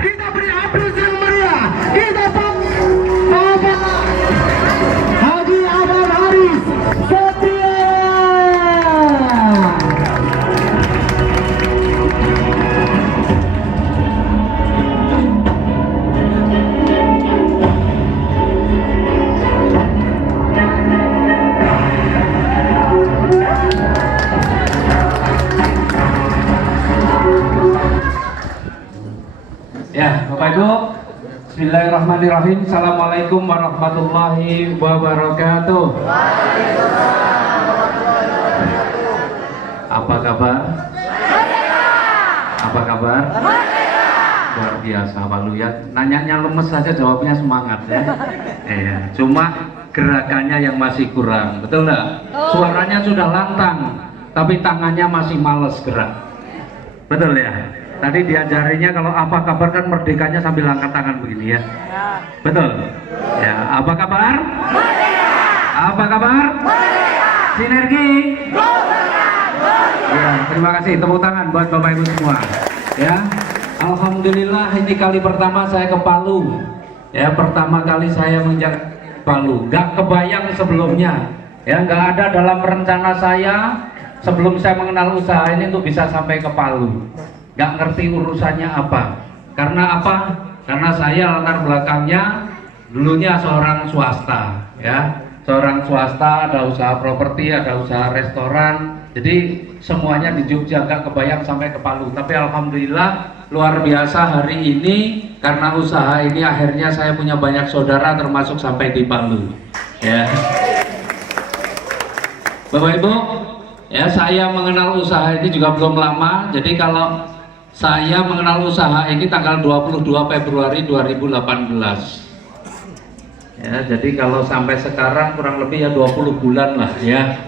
Kita beri aplaus yang meriah. Kita Bapak Haji Ahmad Haris Setia. Ya, Bapak Ibu, Bismillahirrahmanirrahim. Assalamualaikum warahmatullahi wabarakatuh. Apa kabar? Apa kabar? Luar biasa, Pak Lu ya. Nanyanya lemes saja, jawabnya semangat ya. Cuma gerakannya yang masih kurang, betul nggak? Suaranya sudah lantang, tapi tangannya masih males gerak. Betul ya? Tadi diajarinya kalau apa kabar kan merdekanya sambil angkat tangan begini ya. Betul? Ya, apa kabar? Apa kabar? Sinergi. Ya, terima kasih, tepuk tangan buat Bapak Ibu semua. Ya, alhamdulillah ini kali pertama saya ke Palu. Ya, pertama kali saya menginjak Palu. Gak kebayang sebelumnya. Ya, gak ada dalam rencana saya sebelum saya mengenal usaha ini untuk bisa sampai ke Palu. Gak ngerti urusannya apa. Karena apa? Karena saya latar belakangnya dulunya seorang swasta, ya, seorang swasta, ada usaha properti, ada usaha restoran. Jadi semuanya di Jogja, gak kebayang sampai ke Palu. Tapi alhamdulillah luar biasa hari ini karena usaha ini akhirnya saya punya banyak saudara termasuk sampai di Palu. Ya, Bapak Ibu, ya saya mengenal usaha ini juga belum lama. Jadi kalau saya mengenal usaha ini tanggal 22 Februari 2018. Ya, jadi kalau sampai sekarang kurang lebih ya 20 bulan lah ya.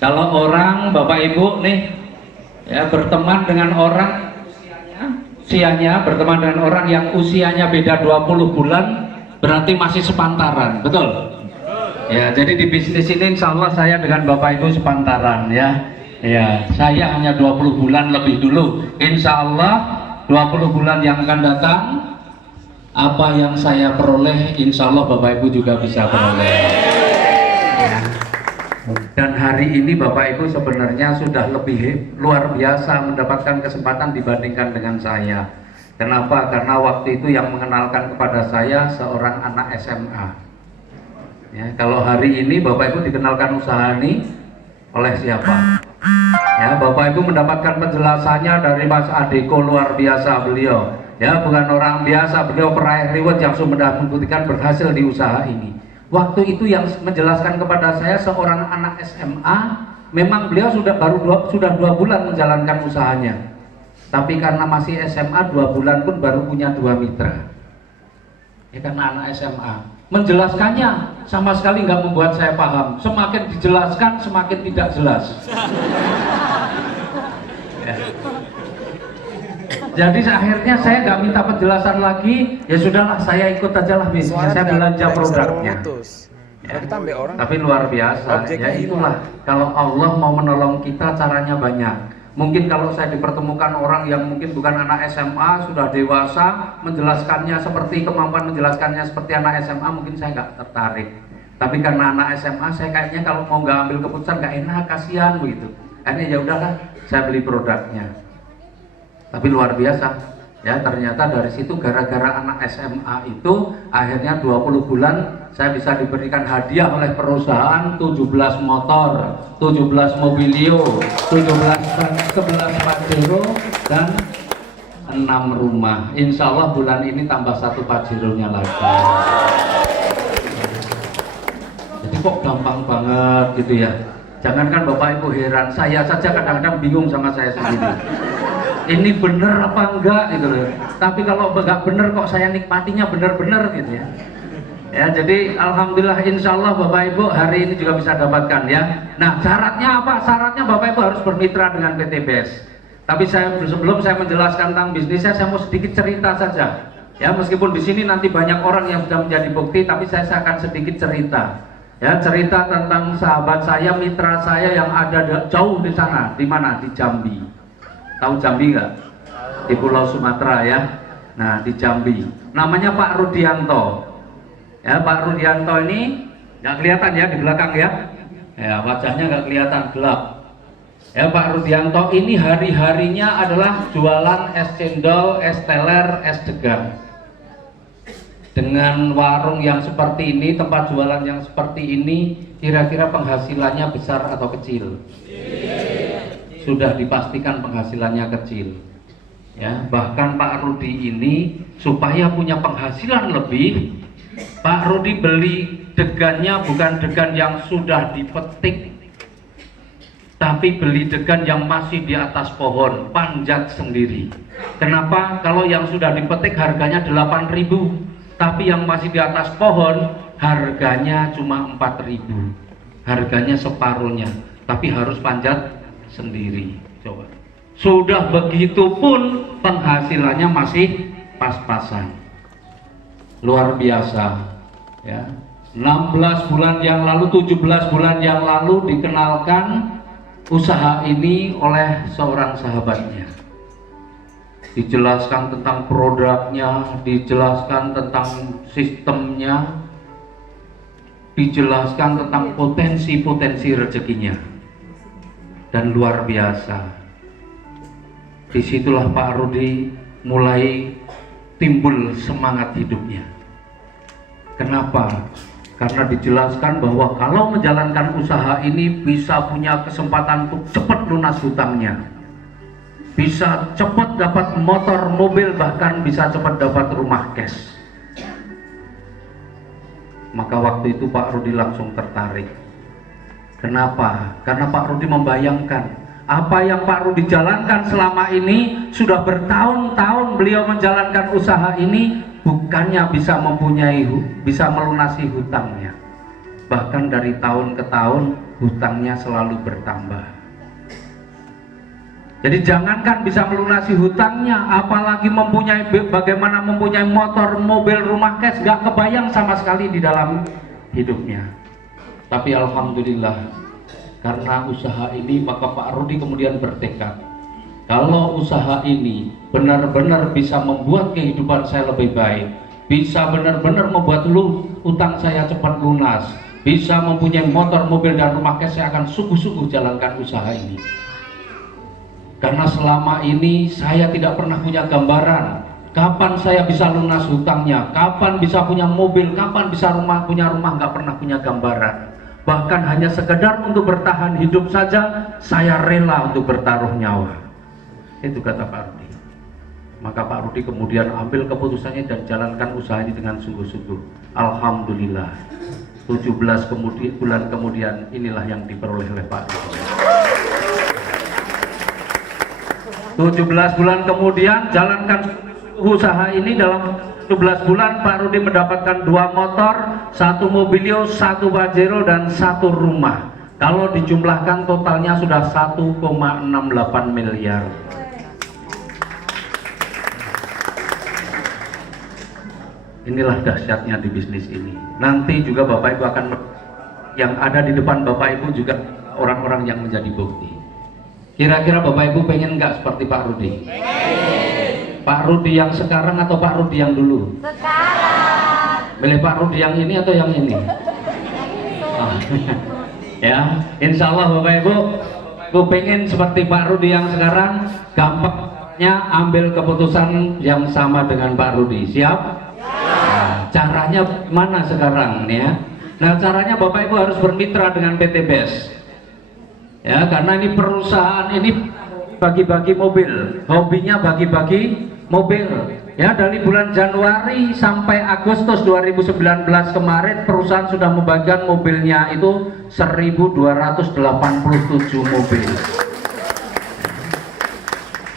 Kalau orang Bapak Ibu nih ya berteman dengan orang usianya berteman dengan orang yang usianya beda 20 bulan berarti masih sepantaran, betul? Ya, jadi di bisnis ini insya Allah saya dengan Bapak Ibu sepantaran ya. Ya, saya hanya 20 bulan lebih dulu. Insya Allah 20 bulan yang akan datang apa yang saya peroleh insya Allah Bapak Ibu juga bisa peroleh ya. Dan hari ini Bapak Ibu sebenarnya sudah lebih luar biasa mendapatkan kesempatan dibandingkan dengan saya. Kenapa? Karena waktu itu yang mengenalkan kepada saya seorang anak SMA ya. Kalau hari ini Bapak Ibu dikenalkan usaha ini oleh siapa? Ya, Bapak Ibu mendapatkan penjelasannya dari Mas Adeko, luar biasa beliau. Ya, bukan orang biasa, beliau peraih reward yang sudah membuktikan berhasil di usaha ini. Waktu itu yang menjelaskan kepada saya seorang anak SMA, memang beliau sudah sudah 2 bulan menjalankan usahanya. Tapi karena masih SMA 2 bulan pun baru punya 2 mitra. Ya, karena anak SMA. Menjelaskannya sama sekali nggak membuat saya paham. Semakin dijelaskan semakin tidak jelas. Ya. Jadi akhirnya saya nggak minta penjelasan lagi. Ya sudahlah, saya ikut aja lah, saya belanja produknya. Ya. Tapi luar biasa. Ya itulah, kalau Allah mau menolong kita caranya banyak. Mungkin kalau saya dipertemukan orang yang mungkin bukan anak SMA, sudah dewasa, menjelaskannya seperti kemampuan menjelaskannya seperti anak SMA, mungkin saya nggak tertarik. Tapi karena anak SMA, saya kayaknya kalau mau nggak ambil keputusan nggak enak, kasihan begitu. Akhirnya ya udahlah, saya beli produknya. Tapi luar biasa. Ya, ternyata dari situ gara-gara anak SMA itu akhirnya 20 bulan saya bisa diberikan hadiah oleh perusahaan 17 motor, 17 mobilio, 11 Pajero dan 6 rumah. Insya Allah bulan ini tambah 1 Pajeronya lagi. Jadi kok gampang banget gitu ya. Jangankan Bapak Ibu heran, saya saja kadang-kadang bingung sama saya sendiri. Ini bener apa enggak gitu loh. Tapi kalau enggak bener kok saya nikmatinya bener-bener gitu ya. Ya, jadi alhamdulillah insya Allah Bapak Ibu hari ini juga bisa dapatkan ya. Nah, syaratnya apa? Syaratnya Bapak Ibu harus bermitra dengan PT BES. Tapi sebelum saya menjelaskan tentang bisnisnya, saya mau sedikit cerita saja. Ya, meskipun di sini nanti banyak orang yang sudah menjadi bukti, tapi saya akan sedikit cerita. Ya, cerita tentang sahabat saya, mitra saya yang ada jauh di sana. Di mana? Di Jambi. Tahu Jambi nggak? Di Pulau Sumatera ya. Nah, di Jambi. Namanya Pak Rudianto. Ya, Pak Rudianto ini nggak kelihatan ya di belakang ya. Ya, wajahnya nggak kelihatan, gelap. Ya, Pak Rudianto ini hari-harinya adalah jualan es cendol, es teler, es degan. Dengan warung yang seperti ini, tempat jualan yang seperti ini, kira-kira penghasilannya besar atau kecil? Sudah dipastikan penghasilannya kecil. Ya, bahkan Pak Rudi ini supaya punya penghasilan lebih, Pak Rudi beli degannya bukan degan yang sudah dipetik, tapi beli degan yang masih di atas pohon, panjat sendiri. Kenapa? Kalau yang sudah dipetik harganya 8.000, tapi yang masih di atas pohon harganya cuma 4.000. Harganya separuhnya, tapi harus panjat sendiri. Coba. Sudah begitu pun penghasilannya masih pas-pasan. Luar biasa. Ya. 16 bulan yang lalu, 17 bulan yang lalu dikenalkan usaha ini oleh seorang sahabatnya. Dijelaskan tentang produknya, dijelaskan tentang sistemnya, dijelaskan tentang potensi-potensi rezekinya, dan luar biasa. Disitulah Pak Rudi mulai timbul semangat hidupnya. Kenapa? Karena dijelaskan bahwa kalau menjalankan usaha ini bisa punya kesempatan untuk cepat lunas hutangnya, bisa cepat dapat motor, mobil, bahkan bisa cepat dapat rumah cash. Maka waktu itu Pak Rudi langsung tertarik. Kenapa? Karena Pak Rudi membayangkan apa yang Pak Rudi jalankan selama ini, sudah bertahun-tahun beliau menjalankan usaha ini, bukannya bisa melunasi hutangnya, bahkan dari tahun ke tahun hutangnya selalu bertambah. Jadi jangankan bisa melunasi hutangnya, apalagi bagaimana mempunyai motor, mobil, rumah cash, gak kebayang sama sekali di dalam hidupnya. Tapi alhamdulillah, karena usaha ini maka Pak Rudi kemudian bertekad, kalau usaha ini benar-benar bisa membuat kehidupan saya lebih baik, bisa benar-benar membuat utang saya cepat lunas, bisa mempunyai motor, mobil, dan rumah cash, saya akan sungguh-sungguh jalankan usaha ini. Karena selama ini saya tidak pernah punya gambaran kapan saya bisa lunas hutangnya, kapan bisa punya mobil, kapan bisa punya rumah, nggak pernah punya gambaran. Bahkan hanya sekedar untuk bertahan hidup saja saya rela untuk bertaruh nyawa. Itu kata Pak Rudi. Maka Pak Rudi kemudian ambil keputusannya dan jalankan usaha ini dengan sungguh-sungguh. Alhamdulillah, 17 bulan kemudian inilah yang diperoleh oleh Pak Rudi. 17 bulan kemudian jalankan usaha ini, dalam 17 bulan Pak Rudi mendapatkan 2 motor, 1 mobilio, 1 pajero, dan 1 rumah. Kalau dijumlahkan totalnya sudah 1,68 miliar. Inilah dahsyatnya di bisnis ini. Nanti juga Bapak Ibu akan yang ada di depan Bapak Ibu juga orang-orang yang menjadi bukti. Kira-kira Bapak Ibu pengen nggak seperti Pak Rudi? Pak Rudi yang sekarang atau Pak Rudi yang dulu? Sekarang. Milih Pak Rudi yang ini atau yang ini? Oh. Ya, insya Allah Bapak Ibu, aku pengen seperti Pak Rudi yang sekarang. Gampangnya ambil keputusan yang sama dengan Pak Rudi. Siap? Nah, caranya mana sekarang ya? Nah, caranya Bapak Ibu harus bermitra dengan PT BES. Ya, karena ini perusahaan ini bagi-bagi mobil, hobinya bagi-bagi mobil. Ya, dari bulan Januari sampai Agustus 2019 kemarin perusahaan sudah membagikan mobilnya itu 1.287 mobil.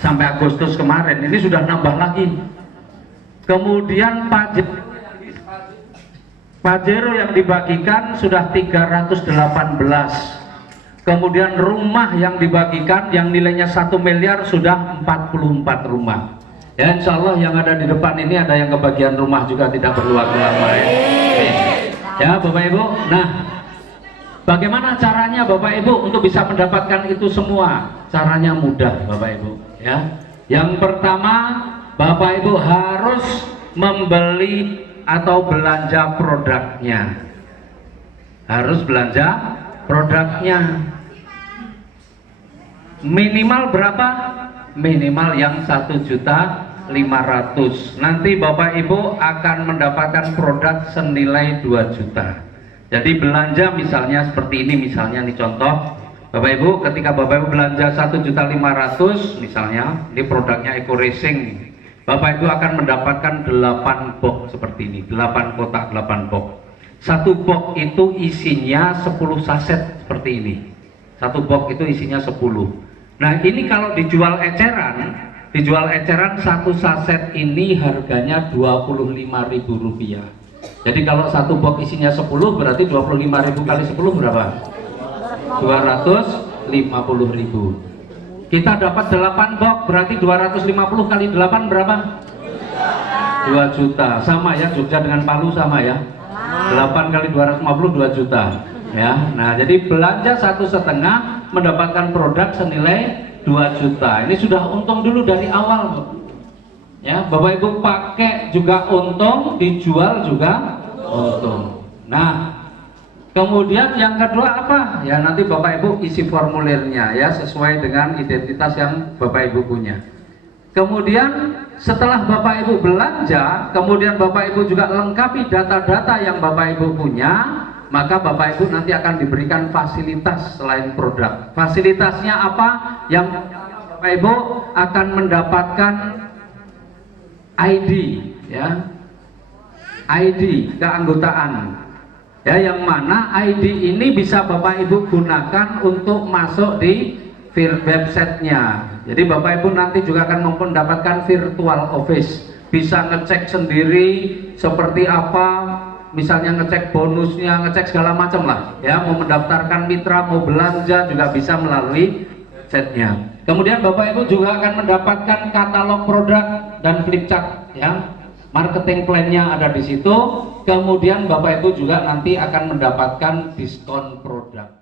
Sampai Agustus kemarin ini sudah nambah lagi. Kemudian Pajero yang dibagikan sudah 318. Kemudian rumah yang dibagikan yang nilainya 1 miliar sudah 44 rumah. Ya, insya Allah yang ada di depan ini ada yang kebagian rumah juga, tidak perlu waktu lama ya. Ya Bapak Ibu. Nah, bagaimana caranya Bapak Ibu untuk bisa mendapatkan itu semua? Caranya mudah Bapak Ibu. Ya, yang pertama Bapak Ibu harus membeli atau belanja produknya. Harus belanja produknya. Minimal berapa? Minimal yang 1.500.000. Nanti Bapak Ibu akan mendapatkan produk senilai 2 juta. Jadi belanja misalnya seperti ini, misalnya nih contoh Bapak Ibu, ketika Bapak Ibu belanja 1.500.000 misalnya, ini produknya Eco Racing, Bapak Ibu akan mendapatkan 8 box seperti ini, 8 kotak, 8 box. Satu box itu isinya 10 saset seperti ini. Satu box itu isinya 10. Nah ini kalau dijual eceran satu saset ini harganya Rp25.000. Jadi kalau satu box isinya 10 berarti 25.000 kali 10 berapa? 250.000. Kita dapat 8 box berarti 250 kali 8 berapa? 2 juta. Sama ya, Jogja dengan Palu sama ya. 8 kali 250 2 juta. Ya, nah jadi belanja 1,5 mendapatkan produk senilai 2 juta. Ini sudah untung dulu dari awal, Bu. Ya, Bapak Ibu pakai juga untung, dijual juga untung. Nah, kemudian yang kedua apa? Ya nanti Bapak Ibu isi formulirnya ya sesuai dengan identitas yang Bapak Ibu punya. Kemudian setelah Bapak Ibu belanja, kemudian Bapak Ibu juga lengkapi data-data yang Bapak Ibu punya, maka Bapak Ibu nanti akan diberikan fasilitas selain produk. Fasilitasnya apa? Yang Bapak Ibu akan mendapatkan ID ya. ID keanggotaan. Ya, yang mana ID ini bisa Bapak Ibu gunakan untuk masuk di websitenya. Jadi Bapak Ibu nanti juga akan mendapatkan virtual office, bisa ngecek sendiri seperti apa, misalnya ngecek bonusnya, ngecek segala macam lah ya, mau mendaftarkan mitra, mau belanja juga bisa melalui websitenya. Kemudian Bapak Ibu juga akan mendapatkan katalog produk dan flip chart ya. Marketing plan-nya ada di situ. Kemudian Bapak Ibu juga nanti akan mendapatkan diskon produk.